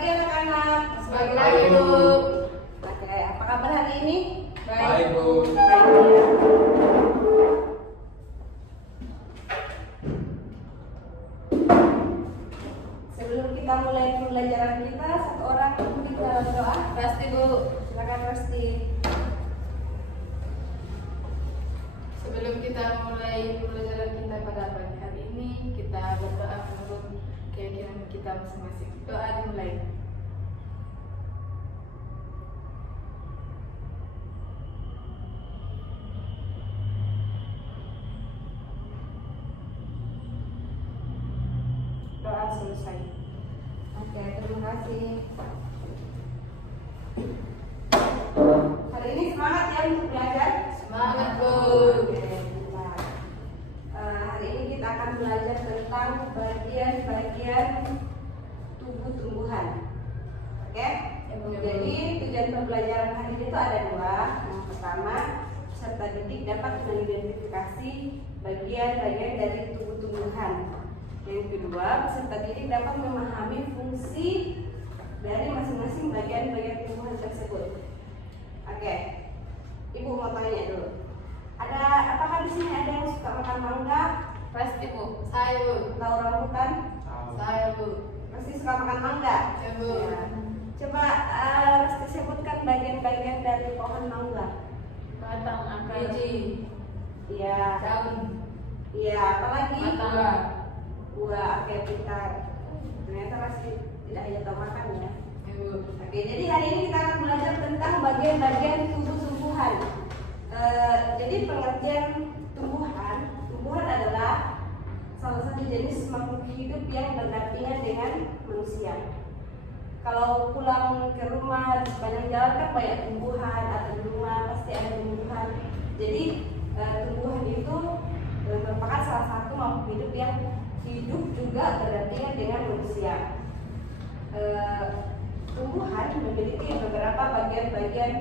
pagi anak-anak. Selamat pagi, Bu. Oke, apa kabar hari ini? Baik, Bu. Baik, ya. Sebelum kita mulai pembelajaran kita, satu orang kita berdoa. Pasti, Bu. Silakan Resti. Sebelum kita mulai pembelajaran kita pada pagi hari ini, kita berdoa menurut keyakinan kita masing-masing. Doa dimulai. Doa selesai. Oke, terima kasih. Hari ini semangat ya untuk belajar. Semangat, Bu. Oke, bentar. Hari ini kita akan belajar tentang bagian-bagian tubuh tumbuhan. Oke? Jadi tujuan pembelajaran hari ini itu ada dua. Yang pertama, peserta didik dapat mengidentifikasi bagian-bagian dari tubuh tumbuhan. Yang kedua, peserta didik dapat memahami fungsi dari masing-masing bagian-bagian tumbuhan tersebut. Oke, Ibu mau tanya dulu. Apakah di sini ada yang suka makan mangga? Pasti, Bu. Saya, Bu. Tahu rambutan? Saya, Bu. Pasti suka makan mangga. Ya, Bu. Ya. Coba Resti sebutkan bagian-bagian dari pohon mangga. Batang, akar, Biji. Iya. daun, Iya. Apalagi? buah. Buah. Oke, pintar. Ternyata Resti tidak hanya tahu makan ya. Ya, Bu. Oke, jadi hari ini kita akan belajar tentang bagian-bagian tubuh tumbuhan. Jadi pengertian tumbuhan adalah salah satu jenis makhluk hidup yang berdampingan dengan manusia. Kalau pulang ke rumah di sepanjang jalan kan banyak tumbuhan, atau di rumah pasti ada tumbuhan. Jadi tumbuhan itu merupakan salah satu makhluk hidup yang hidup juga berdampingan dengan manusia. Tumbuhan memiliki beberapa bagian-bagian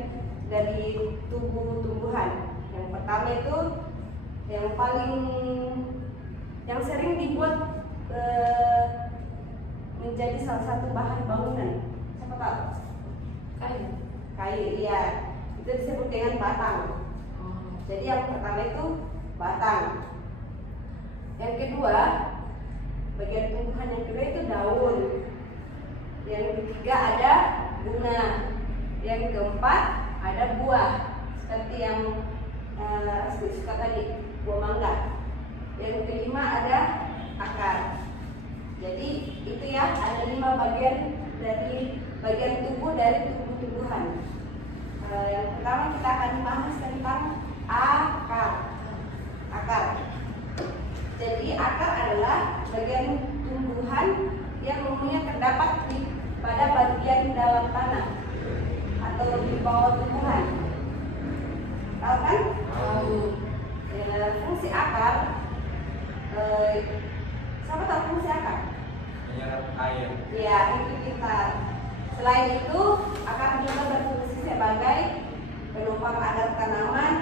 dari tubuh tumbuhan. Yang pertama itu yang sering dibuat menjadi salah satu bahan bangunan. Siapa tahu? Kayu. Kayu, iya. Itu disebut dengan batang. Jadi yang pertama itu batang. Yang kedua, bagian tumbuhan yang kedua itu daun. Yang ketiga ada bunga. Yang keempat ada buah, seperti yang suka tadi, buah mangga. Yang kelima ada akar. Jadi itu ya, ada 5 bagian dari bagian tubuh dari tumbuh-tumbuhan. Yang pertama kita akan bahas tentang akar. Akar. Jadi akar adalah bagian tumbuhan yang umumnya terdapat pada bagian dalam tanah atau di bawah tumbuhan. Tahu kan? Tahu. Fungsi akar. Siapa tahu fungsi akar? Menyerap air. Ya, itu kita. Selain itu, akar juga berfungsi sebagai penopang agar tanaman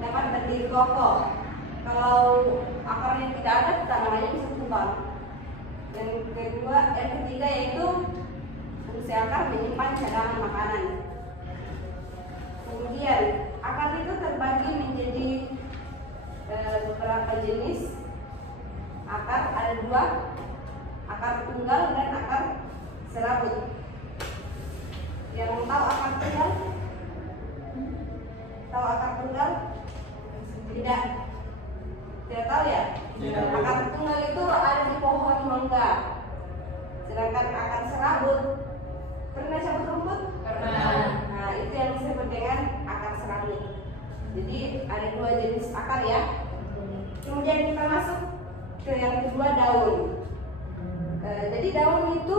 dapat berdiri kokoh. Kalau akarnya tidak ada, tanamannya bisa tumbang. Yang ketiga yaitu fungsi akar menyimpan cadangan makanan. Kemudian akar itu terbagi menjadi beberapa jenis. Akar ada 2, akar tunggal dan akar serabut. Yang tahu akar tunggal? Tahu akar tunggal? Tidak tahu ya? Tidak. Akar tunggal itu ada di pohon mangga. Sedangkan akar serabut, pernah cabut rumput? Pernah. Nah, itu yang disebut dengan akar serabut. Jadi ada 2 jenis akar ya. Kemudian kita masuk ke yang kedua, daun. Jadi daun itu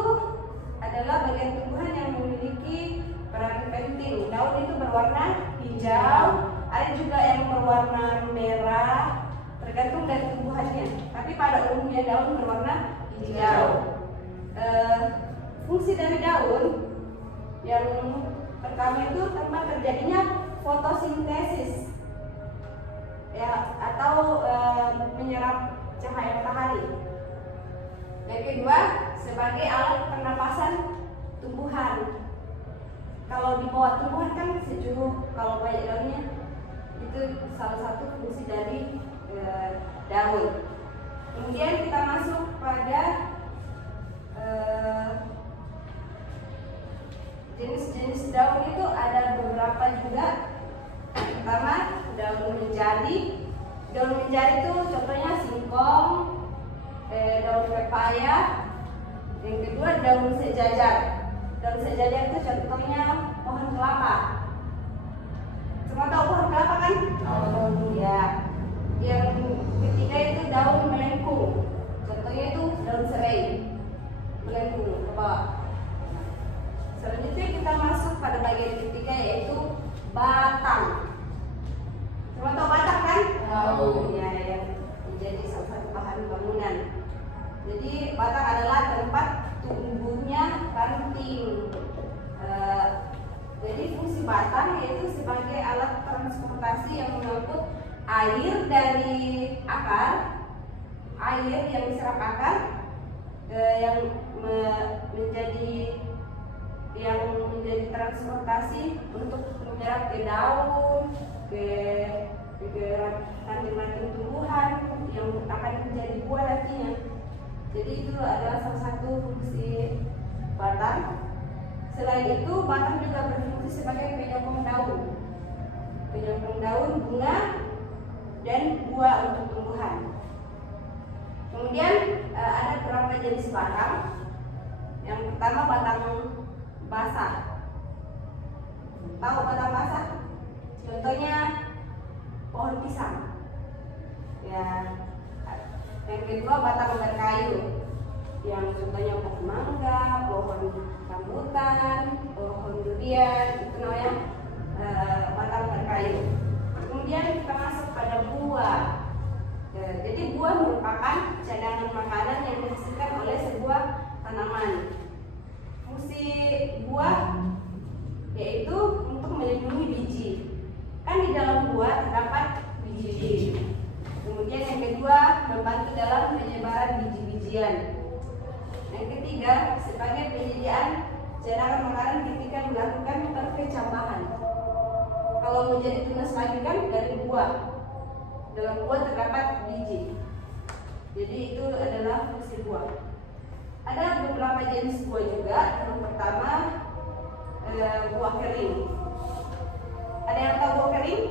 adalah bagian tumbuhan yang memiliki peran penting. Daun itu berwarna hijau, ada juga yang berwarna merah, tergantung dari tumbuhannya. Tapi pada umumnya daun berwarna hijau. Fungsi dari daun yang pertama itu tempat terjadinya fotosintesis, ya, atau menyerap cahaya matahari. Yang kedua, sebagai alat pernapasan tumbuhan. tumbuhan kan sejuk, kalau banyak daunnya itu salah satu fungsi dari daun. Kemudian kita masuk pada jenis-jenis daun itu ada beberapa juga. Pertama, daun menjadi. Daun menjadi itu contohnya singkong, daun pepaya. Yang kedua, daun sejajar. Daun sejajar itu contohnya pohon kelapa. Semua tahu pohon kelapa kan? Ya. Yang ketiga itu daun melengkung. Contohnya itu daun serai. Melengkung ke bawah. Selanjutnya kita masuk pada bagian ketiga yaitu batang. Semua tahu batang kan? Tahu. Ya, yang menjadi salah satu bahan bangunan. Jadi batang adalah tempat tumbuhnya ranting. Jadi fungsi batang yaitu sebagai alat transportasi yang mengangkut air dari akar, air yang diserap akar, yang menjadi transportasi untuk menyerap ke daun, ke ranting-ranting tumbuhan yang akan menjadi buah nantinya. Jadi itu adalah salah satu fungsi batang. Selain itu, batang juga berfungsi sebagai penyokong daun. Penyokong daun, bunga, dan buah untuk tumbuhan. Kemudian ada beberapa jenis batang. Yang pertama batang basah. Tahu batang basah? Contohnya pohon pisang. Ya. Yang kedua batang berkayu. Yang contohnya pohon mangga, pohon rambutan, pohon durian, itu namanya batang berkayu. Kemudian kita masuk pada buah. Jadi buah merupakan cadangan makanan yang dihasilkan oleh sebuah tanaman. Fungsi buah yaitu untuk melindungi biji. Kan di dalam buah terdapat biji-biji. Kemudian yang kedua, membantu dalam penyebaran biji-bijian. Yang ketiga, sebagai penyediaan cadangan makanan ketika melakukan perkecambahan. Kalau menjadi tunas lagi kan dari buah. Dalam buah terdapat biji. Jadi itu adalah fungsi buah. Ada beberapa jenis buah juga. Yang pertama, buah kering. Ada yang tahu buah kering?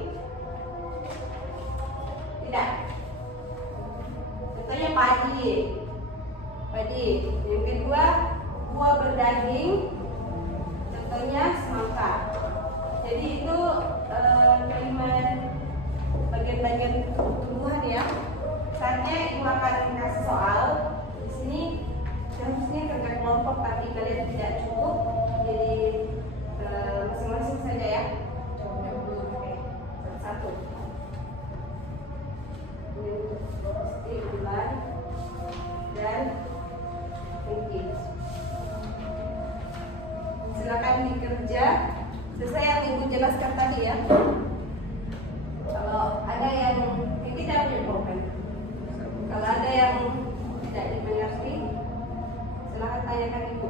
Tidak. Contohnya padi. Yang kedua, buah berdaging. Contohnya semangka. Jadi itu kelima bagian-bagian tumbuhan ya. Saatnya ibu akan kasih soal. Di sini harusnya kerja kelompok, tapi kalian tidak cukup. Jadi masing-masing saja ya. Satu. Ini bulan dan mungkin. Silakan dikerja sesuai yang ibu jelaskan tadi ya. Kalau ada yang tidak diinfokan, kalau ada yang tidak dimengerti, silakan tanyakan ibu.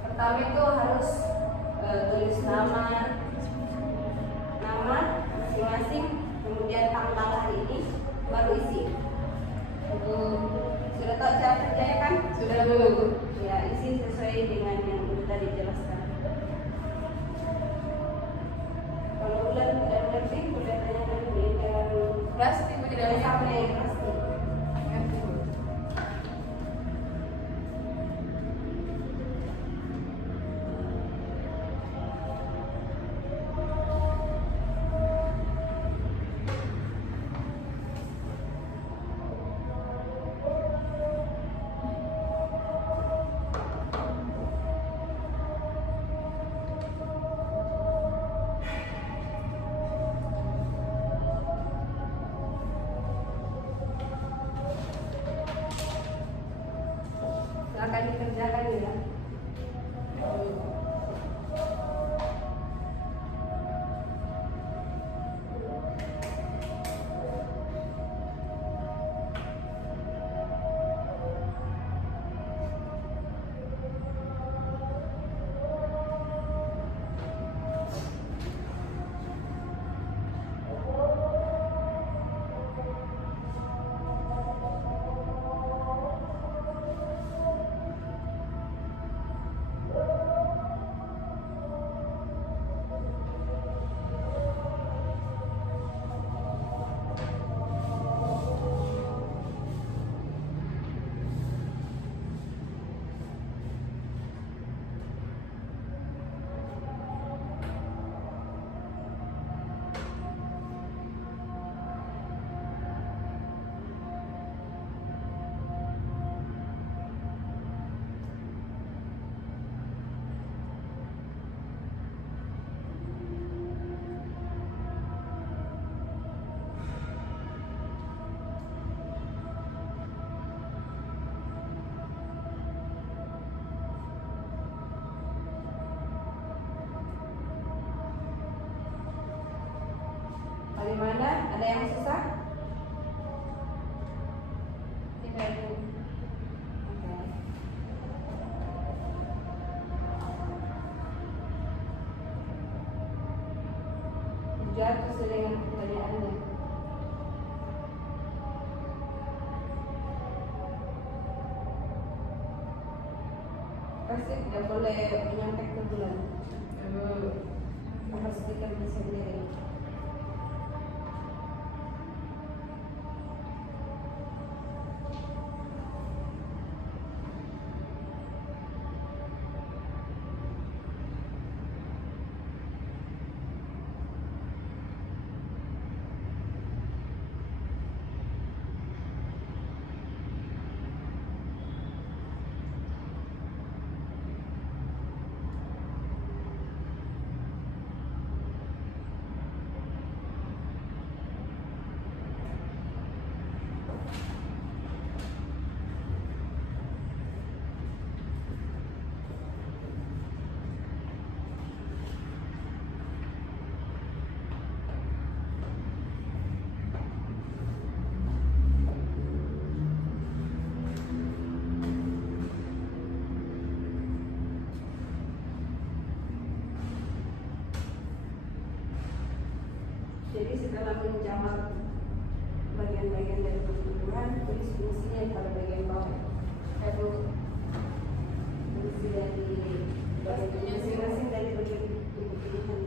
Pertama itu harus tulis nama masing-masing, kemudian tanggal hari ini, baru isi. Sudah tahu cara kerjanya kan? Sudah Bu. Ya, isi sesuai dengan yang sudah dijelaskan. Kalau bulan tidak mengerti, boleh tanyakan di Pasti Bu tidak sampai pasti. Ngerti Bu. Akan dikerjakan ya. Dari mana? Ada yang susah? Tidak Bu. Oke. Jatuh sesuai dengan pertanyaannya. Pasti tidak boleh menyontek ke bulan. Harus dikerja sendiri. Jadi setelah menjawab bagian-bagian dari pertumbuhan, tulis fungsinya pada bagian bawah. Fungsi dari bagian masing-masing dari bagian pertumbuhan.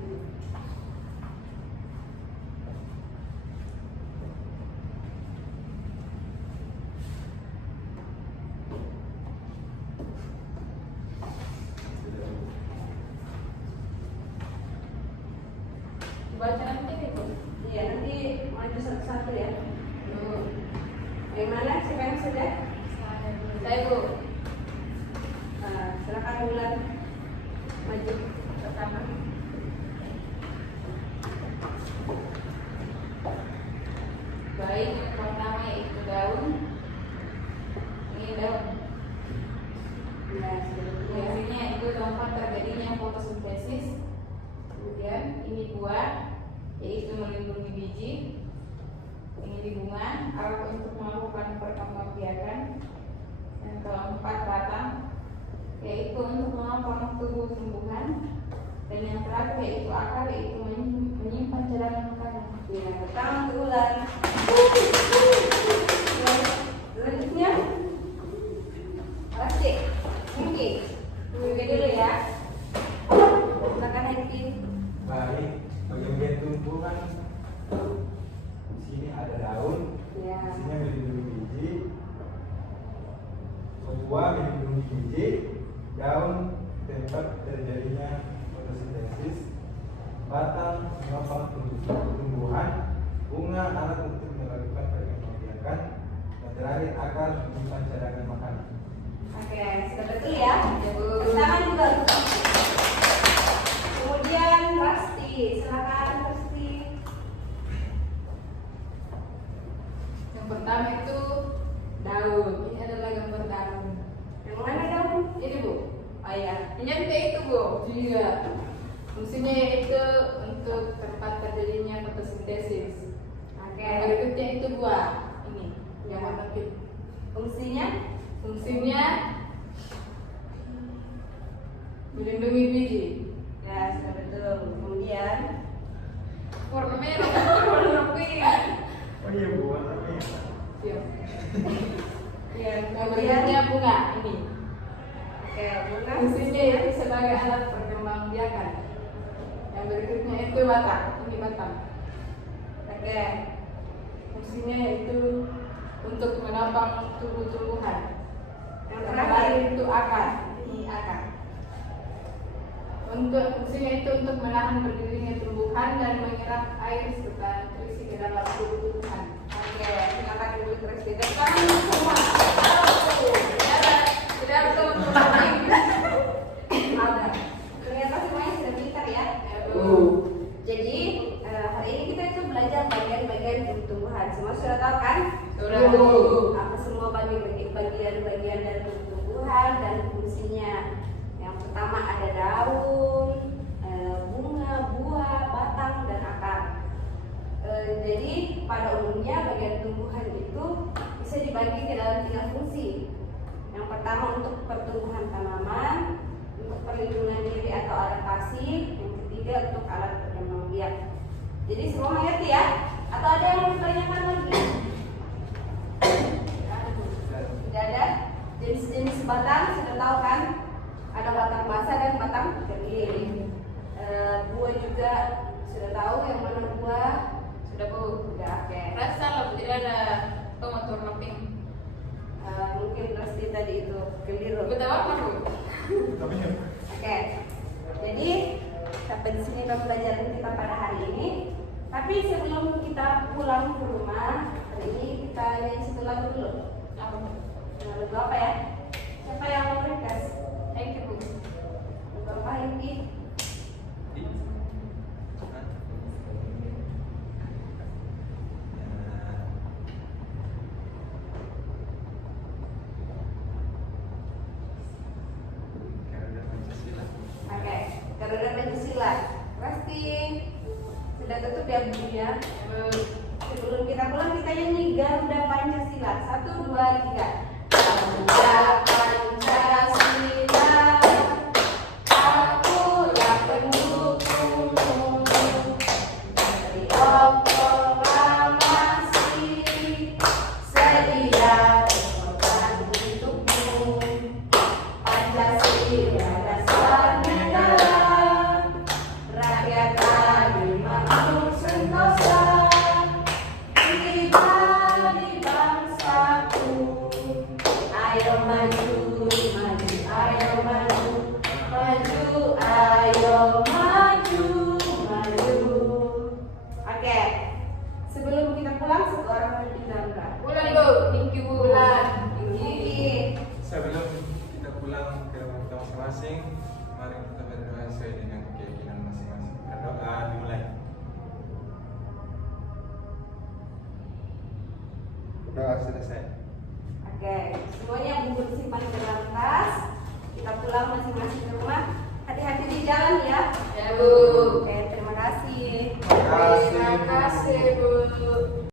Baca nanti nih Bu. Iya, nanti maju satu-satu ya. Yang mana? Sekarang sudah? Saya Bu. Silakan Bulan maju pertama. Baik, yang pertama yaitu daun. Ini daun. Ya, sudah. Biasanya itu tempat terjadinya fotosintesis. Kemudian ini buah, yaitu melindungi biji. Ini di bunga, alat untuk melakukan perkembangbiakan. Yang keempat batang, yaitu untuk menopang tubuh tumbuhan. Dan yang terakhir yaitu akar, yaitu menyimpan cadangan makanan. Ya, pertama untuk Bulan. Selanjutnya, oke, oke, dulu ya. Silakan Hengki. Baik, bagian tumbuhan di sini ada daun, Ya. di sini melindungi biji, buah melindungi biji, daun tempat terjadinya fotosintesis, batang menopang tumbuhan, bunga alat untuk melakukan perkembangbiakan, dan terakhir akar menyimpan cadangan makanan. Oke, sudah betul ya. Ya, Bu. Tangan juga. Kemudian Rasti, silakan Rasti. Yang pertama itu daun. Ini adalah gambar daun. Yang mana dong? Ini Bu. Oh ya. Penyantai itu Bu. Iya. Fungsinya yaitu untuk tempat terjadinya fotosintesis. Oke. Yang berikutnya itu buah. Ini yang warna pink. Fungsinya? Fungsinya melindungi biji. Ya, sudah betul. Kemudian Warna merah, warna pink. Oh iya, buah tapi Iya. yang Yang berikutnya bunga. Ini. Oke, bunga. Fungsinya yaitu sebagai alat perkembangbiakan. Yang berikutnya itu batang. Ini batang. Oke. Fungsinya yaitu untuk menopang tumbuh-tumbuhan. Yang Yang terakhir terakhir itu akar. Ini akar. Untuk fungsinya itu untuk menahan berdirinya tumbuhan dan menyerap air serta nutrisi ke dalam tubuh tumbuhan. Oke, silakan dulu terus didepan semua. Tidak ada Ada. Ternyata semuanya sudah pintar ya. Jadi hari ini kita itu belajar bagian-bagian tumbuhan. Semua sudah tahu kan? Sudah tahu. Apa semua bagian-bagian dari tumbuhan dan fungsinya. Yang pertama ada daun, bunga, buah, batang, dan akar. bagi ke dalam 3 fungsi. Yang pertama untuk pertumbuhan tanaman, untuk perlindungan diri atau adaptasi, yang ketiga untuk alat berkembang biak. Jadi semua mengerti ya? Atau ada yang mau ditanyakan lagi? Tidak ada. Jenis-jenis batang sudah tahu kan? Ada batang basah dan batang kering. Buah juga sudah tahu yang mana buah? Sudah Bu. Sudah, oke. Rasa lah Bu, tidak ada tomato laping. Mungkin pasti tadi itu keliru. Betul apa Bu? Tapi ya, Oke. Jadi sampai di sini pembelajaran kita pada hari ini. Tapi sebelum kita pulang ke rumah, hari ini kita nyanyi satu lagu dulu. Apa Bu? Lagu apa ya? Siapa yang mau request? Thank you Bu. Lagu apa Yuki? Oke, Garuda Pancasila. Pasti sudah tutup ya Bu ya. Sebelum kita pulang kita nyanyi Garuda Pancasila. 1, 2, 3. Garuda Pancasila, akulah pendukungmu dari proklamasi, sedia berkorban untukmu. Pancasila dasar negara, rakyat adil makmur sentosa, pribadi bangsaku. Ayo maju, maju, ayo maju, maju, ayo maju, maju. Oke, sebelum kita pulang satu orang mau bilang enggak? Pulang Bu. Thank you Bu. Pulang. Thank you. sebelum kita pulang ke rumah kita masing-masing, mari kita berdoa sesuai dengan keyakinan masing-masing. Berdoa dimulai. Berdoa selesai. Oke, semuanya buku disimpan ke dalam tas. Kita pulang masing-masing ke rumah. Hati-hati di jalan ya. Ya Bu. Oke, terima kasih. Terima kasih. Terima kasih Bu.